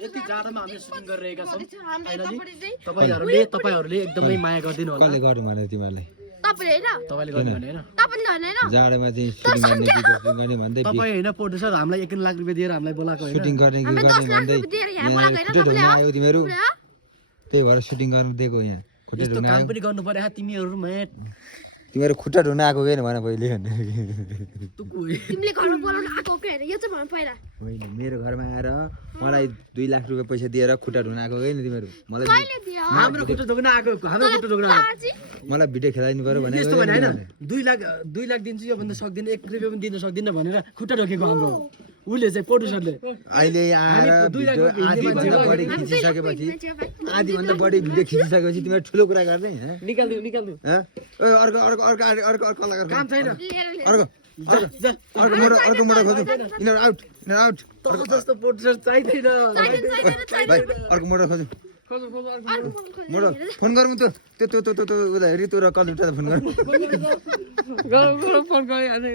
यति जाडोमा हामीले सुटिङ गरिरहेका छौँ तपाईहरुले एकदमै माया गरिदिनु होला कसले गर्नु भने तिमीहरूलाई तपाईले गर्नु भने हैन जाडोमा चाहिँ सुटिङ गर्ने भिडियो सुटिङ गर्ने भन्दै तपाई हैन प्रोड्युसर हामीलाई 1 लाख रुपैयाँ दिएर हामीलाई बोलाएको हैन सुटिङ गर्ने भन्दै खुट्टा ढुङ्गा आयो तिमीहरू त्यही भएर सुटिङ गर्नु दिएको यहाँ खुट्टा यस्तो ढुङ्गा काम पनि गर्नु पर्यो तिमीहरु मेट तिमीहरू खुट्टा ढुङ्गा आएको होइन भने पहिले तिमीले घरमा बोलाउन आको के हैन यो चाहिँ भन पहिला होइन मेरो घरमा आएर मलाई 2 लाख रुपैयाँ पैसा दिएर खुट्टा ढुङ्गा आएको होइन तिमीहरू मलाई कहिले दियो हाम्रो खुट्टा ढुङ्गा आएको हाम्रो खुट्टा ढुङ्गा मलाई भिडियो खेलाइनु पर्यो भने यस्तो भने हैन 2 लाख दिन्छु यो भन्दा सक्दिन 1 रुपैयाँ पनि दिन सक्दिन भनेर खुट्टा ढोकेको हाम्रो उले चाहिँ प्रोड्युसरले अहिले आएर आधी भन्दा बढी खिचिसकेपछि आधी भन्दा बढी भिडियो खिचिसकेपछि तिमीहरू ठुलो कुरा गर्ने निकाल्दिउ अर्को अर्को अर्को अर्को अर्को कलाकार काम छैन अर्को अर्को मोडल खोज्नु यिनीहरू आउट तँ जस्तो प्रोड्युसर चाहिदैन भाइ अर्को मोडल खोज्नु मोडल फोन गरौँ त त्यो उसलाई ऋतु र कलुटा फोन गरौँ फोन गरिहाल्ने